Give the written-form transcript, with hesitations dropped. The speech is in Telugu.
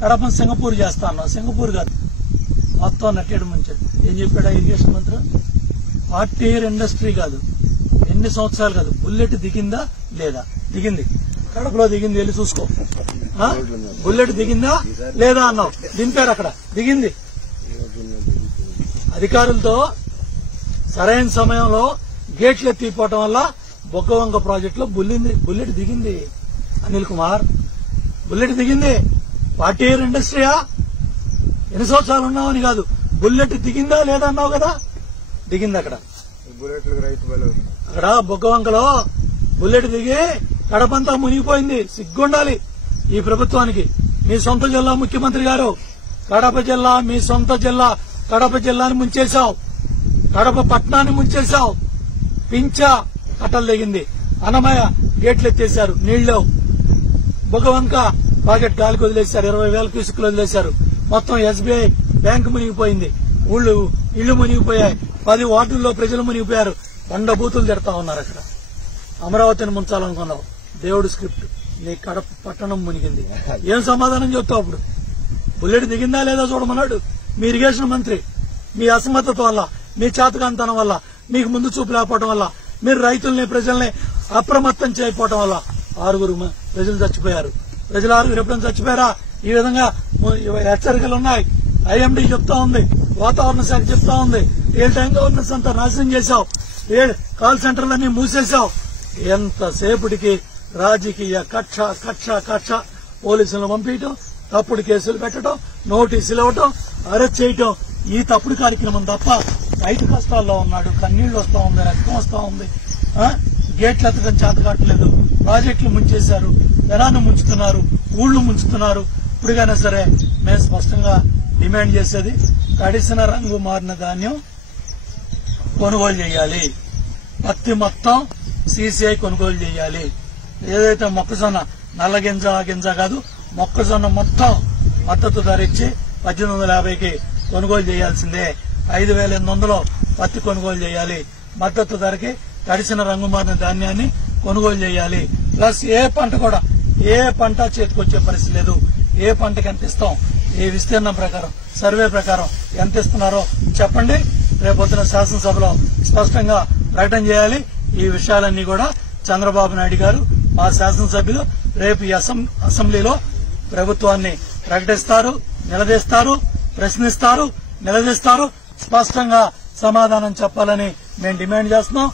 కడప సింగపూర్ చేస్తా అన్నావు. సింగపూర్ కాదు, మొత్తం నట్టేడు ముంచేది. ఏం చెప్పాడు ఇరిగేషన్ మంత్రి? 40 year ఇండస్ట్రీ కాదు, ఎన్ని సంవత్సరాలు కాదు, బుల్లెట్ దిగిందా లేదా? దిగింది. కడపలో దిగింది, వెళ్ళి చూసుకో. బుల్లెట్ దిగిందా లేదా అన్నావు, దింపారు అక్కడ, దిగింది. అధికారులతో సరైన సమయంలో గేట్లు ఎత్తిపోవటం వల్ల బొగ్గవంక ప్రాజెక్ట్ లో బుల్లెట్ దిగింది. అనిల్ కుమార్, బుల్లెట్ దిగింది. 40 year ఇండస్ట్రీయా? ఎన్ని సంవత్సరాలు ఉన్నావని కాదు, బుల్లెట్ దిగిందా లేదా అన్నావు కదా, దిగింది. అక్కడ బొగ్గవంకలో బుల్లెట్ దిగి కడపంతా మునిగిపోయింది. సిగ్గుండాలి ఈ ప్రభుత్వానికి. మీ సొంత జిల్లా ముఖ్యమంత్రి గారు, కడప జిల్లా మీ సొంత జిల్లా, కడప జిల్లాని ముంచేశావు, కడప పట్టణాన్ని ముంచేశావు. పించా కట్టలు దిగింది, అన్నమయ్య గేట్లు ఎత్తేశారు, నీళ్లు. బొగ్గవంక ప్రాజెక్ట్ గాలికి వదిలేశారు, 20,000 క్యూసెక్లు వదిలేశారు. మొత్తం ఎస్బీఐ బ్యాంకు మునిగిపోయింది, ఇళ్లు మునిగిపోయాయి, 10 వార్డుల్లో ప్రజలు మునిగిపోయారు. 100 బూతులు తిడతా ఉన్నారు అక్కడ. అమరావతిని ముంచాలనుకున్నావు, దేవుడు స్క్రిప్ట్. నీ కడప పట్టణం మునిగింది. ఏం సమాధానం చెప్తావు అప్పుడు? బుల్లెట్ దిగిందా లేదా చూడమన్నాడు మీ ఇరిగేషన్ మంత్రి. మీ అసమర్థత వల్ల, మీ చేతకాంతనం వల్ల, మీకు ముందు చూపు లేకపోవడం వల్ల, మీరు రైతుల్ని ప్రజల్ని అప్రమత్తం చేయకపోవడం వల్ల 6 ప్రజలు చచ్చిపోయారు. ప్రజలు 6 ఎప్పుడైనా చచ్చిపోయారా? ఈ విధంగా హెచ్చరికలు ఉన్నాయి. ఐఎండీ చెప్తా ఉంది, వాతావరణ శాఖ చెప్తా ఉంది. రియల్ టైం గవర్నెన్స్ అంతా నాశనం చేశావు, కాల్ సెంటర్లన్నీ మూసేశావు. ఎంతసేపటికి రాజకీయ కక్ష పోలీసులను పంపించడం, తప్పుడు కేసులు పెట్టడం, నోటీసులు ఇవ్వటం, అరెస్ట్ చేయటం, ఈ తప్పుడు కార్యక్రమం తప్ప రైతు కష్టాల్లో ఉన్నాడు, కన్నీళ్లు వస్తా ఉంది, రక్తం వస్తా ఉంది. గేట్లు ఎత్తడం చేత కావట్లేదు, ప్రాజెక్టులు ముంచేశారు, జనాన్ని ముంచుతున్నారు, ఊళ్లు ముంచుతున్నారు. ఇప్పుడుగానే సరే మేము స్పష్టంగా డిమాండ్ చేసేది, తడిసిన రంగు మారిన ధాన్యం కొనుగోలు చేయాలి. పత్తి మొత్తం సీసీఐ కొనుగోలు చేయాలి. ఏదైతే మొక్కజొన్న నల్ల గింజ కాదు, మొక్కజొన్న మొత్తం మద్దతు ధర ఇచ్చి 1850కి కొనుగోలు చేయాల్సిందే. 5,800 పత్తి కొనుగోలు చేయాలి. మద్దతు ధరకి తడిసిన రంగు మారిన ధాన్యాన్ని కొనుగోలు చేయాలి. ప్లస్ ఏ పంట చేతికొచ్చే పరిస్థితి లేదు. ఏ పంటకి ఎంత ఇస్తాం, ఏ విస్తీర్ణం ప్రకారం, సర్వే ప్రకారం ఎంత ఇస్తున్నారో చెప్పండి. రేపొద్దున శాసనసభలో స్పష్టంగా ప్రకటన చేయాలి. ఈ విషయాలన్నీ కూడా చంద్రబాబు నాయుడు గారు, మా శాసనసభ్యులు రేపు ఈ అసెంబ్లీలో ప్రభుత్వాన్ని ప్రకటిస్తారు, నిలదీస్తారు, ప్రశ్నిస్తారు, నిలదీస్తారు. స్పష్టంగా సమాధానం చెప్పాలని మేము డిమాండ్ చేస్తున్నాం.